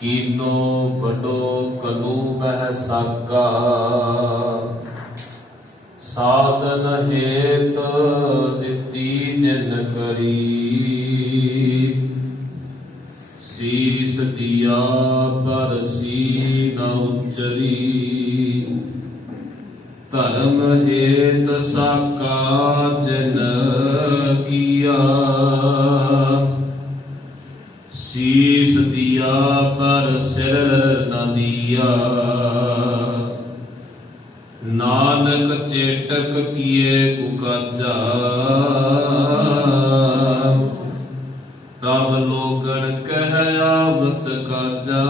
ਕੀਨੋ ਬਡੋ ਕਲੂ ਮਹਿ ਸਾਗਾ ਸਾਧਨ ਹੇਤ ਦਿੱਤੀ ਜਨ ਕਰੀ। ਸੀਸ ਦਿਆ ਪਰਸੀ ਨ ਉਚਰੀ। ਧਰਮ ਹੇਤ ਸਾਕਾ ਜਨ ਕੀਆ। ਪਰ ਸਿਰ ਨਦੀਆ। ਨਾਨਕ ਚੇਟਕ ਕੀਏ ਕੁਕਾਜਾ ਪ੍ਰਭ ਲੋਗਣ ਕਹਿ ਆਵਤ ਕਾਜਾ।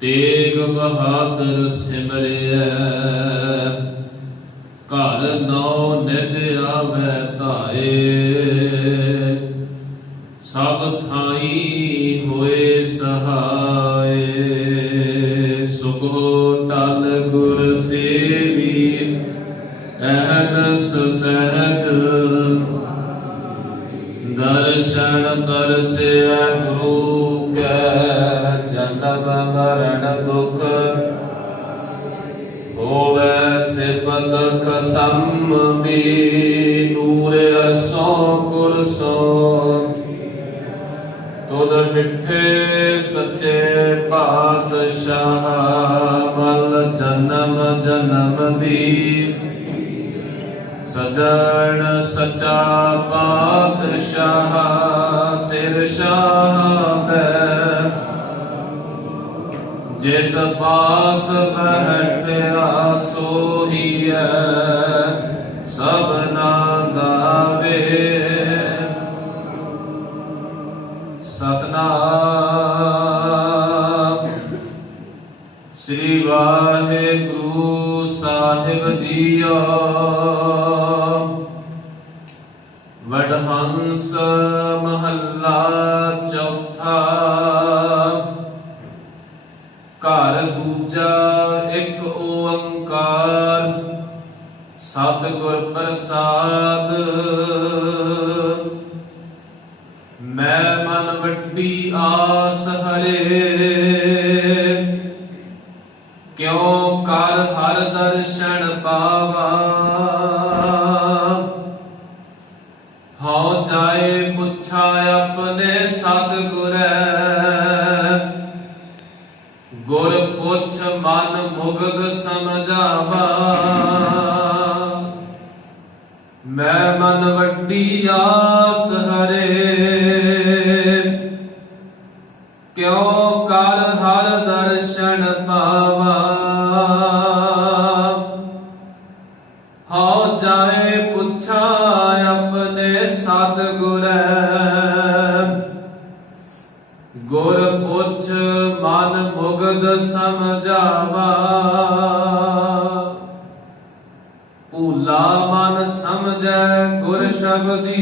ਤੇਗ ਬਹਾਦਰ ਸਿਮਰਿਐ। ਘਰ ਨੌ ਨਿਧ ਆਵੈ ਧਾਏ। ਸਿਫਤ ਖਸਮ ਦੀ ਨੂਰ ਅਸੋ ਕੁਰਸੋ ਤੁਧ ਮਿੱਠੇ ਸੱਚੇ ਪਾਤਸ਼ਾਹ ਮਲ ਜਨਮ ਜਨਮ ਦੀ ਸਜਣ ਸਚਾ ਪਾਤਸ਼ਾਹ ਸਿਰ ਸ਼ਾਹੈ ਜਿਸ ਪਾਸ ਬੈਠਿਆ ਸੋਹੀਐ ਮਹੱਲਾ ਚੌਥਾ ਘਰ ਦੂਜਾ ਸਤਿਗੁਰ ਪ੍ਰਸਾਦ। ਮੈਂ ਮਨ ਵੱਡੀ ਆਸ ਹਰੇ। ਕਿਉ ਕਰ ਹਰ ਦਰਸ਼ਨ ਪਾਵਾ। ਹਉ ਜਾਏ ਪੁੱਛਾ ਆਪਣੇ ਸਤਿਗੁਰੈ। ਗੁਰ ਪੁੱਛ ਮਨ ਮੁਗਧ ਸਮਝਾਵਾ। ਵੱਡੀ ਆਸ ਹਰੇ। ਕਿਉ ਕਰ ਹਰ ਦਰਸ਼ਨ ਪਾਵਾ। ਹਉ ਜਾਏ ਪੁੱਛਾ ਆਪਣੇ ਸਤਿਗੁਰੈ। ਗੁਰ ਪੁੱਛ ਮਨ ਮੁਗਦ ਸਮਝਾਵਾ। ਭੂਲਾ ਮਨ ਸਮਝੈ ਗੁਰ ਸ਼ਬਦੀ।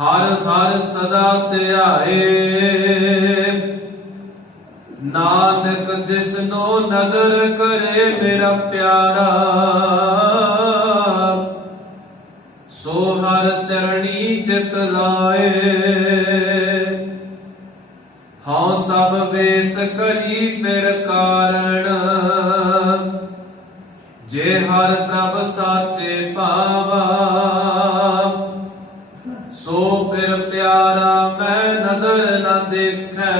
ਹਰ ਹਰ ਸਦਾ ਧਿਆਏ। ਨਾਨਕ ਜਿਸਨੋ ਨਦਰ ਕਰੇ ਮੇਰਾ ਪਿਆਰਾ। ਸੋ ਹਰ ਚਰਣੀ ਚਿਤ ਲਾਏ। ਹਉ ਸਭ ਵੇਸ ਕਰੀ ਪਿਰ ਕਾਰਣ। ਹਰ ਪ੍ਰਭ ਸਾਚੇ ਪਾਵਾ ਸੋ ਪਿਰ ਪਿਆਰਾ ਮੈਂ ਨਦਰ ਨਾ ਦੇਖੈ।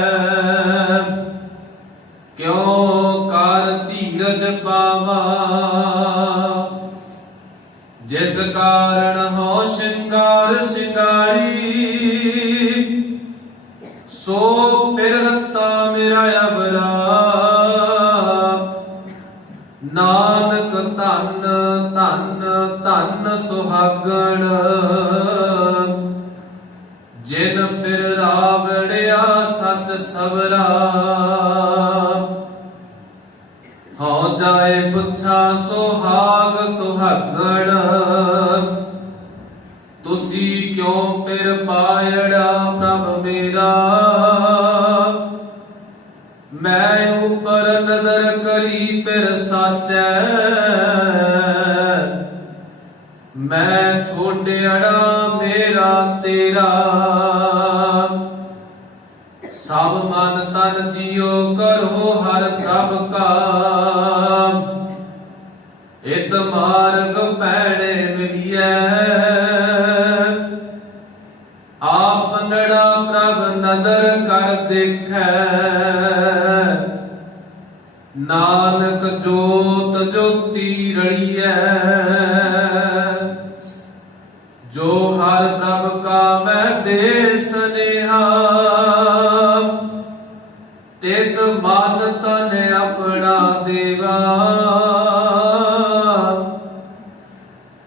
ਕਿਉ ਕਰ ਧੀਰਜ ਪਾਵਾ। ਜਿਸ ਕਾਰਨ ਹੋ ਸ਼ਿੰਗਾਰ ਸ਼ਿੰਗਾਰੀ, ਸੋ ਪਿਰ ਰਤਾ ਮੇਰਾ ਅਬਰਾ ਧੰਨ ਸੁਹਾਗਣ। ਜਿਨ ਫਿਰ ਰਾਵੜਿਆ ਸੱਚ ਸਵਰਾ। ਹਉ ਜਾਏ ਪੁੱਛਾ ਸੁਹਾਗ ਸੁਹਾਗਣ। ਤੁਸੀਂ ਕਿਉ ਫਿਰ ਪਾਇੜਾ ਪ੍ਰਭ ਮੇਰਾ? ਮੈਂ ਉਪਰ ਨਦਰ ਕਰੀ ਪਿਰ ਸਾਚੈ। ਮੈਂ ਛੋਟਿਆੜਾ ਮੇਰਾ ਤੇਰਾ। ਸਭ ਮਨ ਤਨ ਜੀਓ ਕਰੋ ਹਰ ਪ੍ਰਭ ਕਾ। ਇਤ ਮਾਰਗ ਪੈਣੇ ਮਿਲਿਐ। ਆਪ ਨੜਾ ਪ੍ਰਭ ਨਦਰ ਕਰ ਦੇਖੈ। ਨਾਨਕ ਜੋਤ ਜੋਤੀ ਰੜੀਐ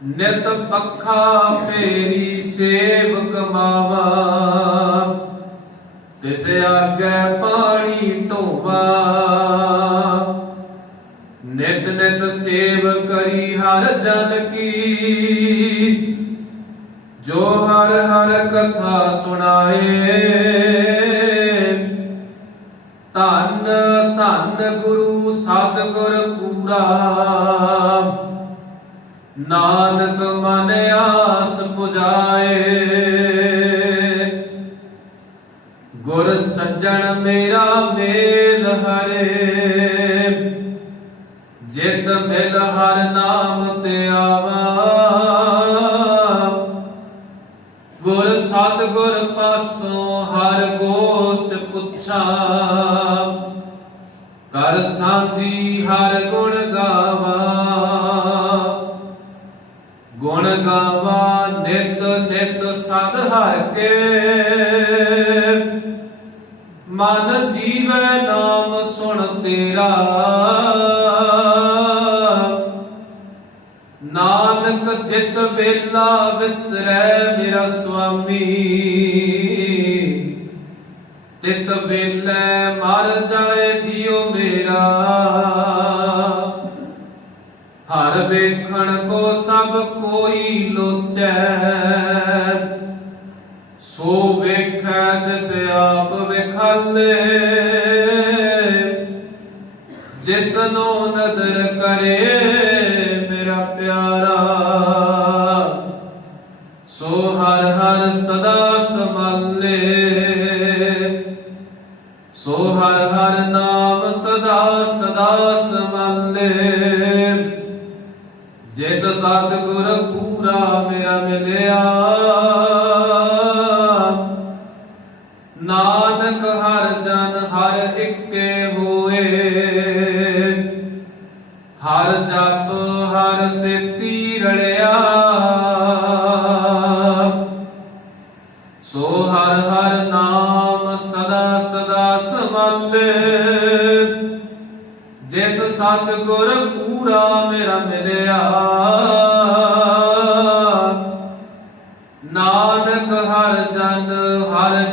ਨਿਤ ਪੱਖਾ ਫੇਰੀ ਸੇਵ ਕਮਾਵਾ ਤਿਸ ਆਗੇ ਪਾਣੀ ਢੋਵਾ। ਨਿਤ ਨਿਤ ਸੇਵ ਕਰੀ ਹਰ ਜਨ ਕੀ। ਜੋ ਹਰ ਹਰ ਕਥਾ ਸੁਣਾਏ, ਧੰਨ ਧੰਨ ਗੁਰੂ ਸਤਿਗੁਰ ਪੂਰਾ। ਨਾਨਕ ਮਨ ਆਸ ਪੁਜਾਏ। ਗੁਰ ਸੱਜਣ ਮੇਰਾ ਮੇਲ ਹਰੇ। ਜਿਤ ਮਿਲ ਹਰ ਨਾਮ ਤੇ ਆਵਾ। ਗੁਰ ਸਤਿਗੁਰ ਪਾਸੋਂ ਹਰ ਗੋਸ਼ਟ ਪੁੱਛਾ। ਕਰ ਸਾਂਝੀ ਹਰ ਗੁਣ ਗਾਵਾ। ਗੁਣ ਗਾਵਾ ਨਿਤ ਨਿਤ ਸਦ ਹਰ ਕੇ। ਮਨ ਜੀਵੈ ਨਾਮ ਸੁਣ ਤੇਰਾ। ਨਾਨਕ ਜਿਤ ਵੇਲਾ ਵਿਸਰੈ ਮੇਰਾ ਸੁਆਮੀ। ਤਿਤ ਵੇਲੇ ਮਰ ਜਾਏ ਜੀਉ ਮੇਰਾ। ਵੇਖਣ ਕੋ ਸਭ ਕੋਈ ਲੋਚੈ। ਸੋ ਵੇਖੈ ਜਿਸ ਆਪ ਵਿਖਾਲੇ। ਜਿਸ ਨੂੰ ਨਦਰ ਕਰੇ ਮੇਰਾ ਪਿਆਰਾ। ਸੋ ਹਰ ਹਰ ਸਦਾ ਸਮਾਲੇ। ਸੋ ਹਰ ਹਰ ਨਾਮ ਸਦਾ ਸਦਾ ਸਮਾਲੇ। ਜਿਸ ਸਤਿਗੁਰ ਪੂਰਾ ਮੇਰਾ ਮਿਲਿਆ। ਨਾਨਕ ਹਰ ਜਨ ਹਰ ਇੱਕੇ ਹੋਏ। ਜਿਸ ਸਤਿਗੁਰ ਪੂਰਾ ਮੇਰਾ ਮਿਲਿਆ। ਨਾਨਕ ਹਰ ਜਨ ਹਰ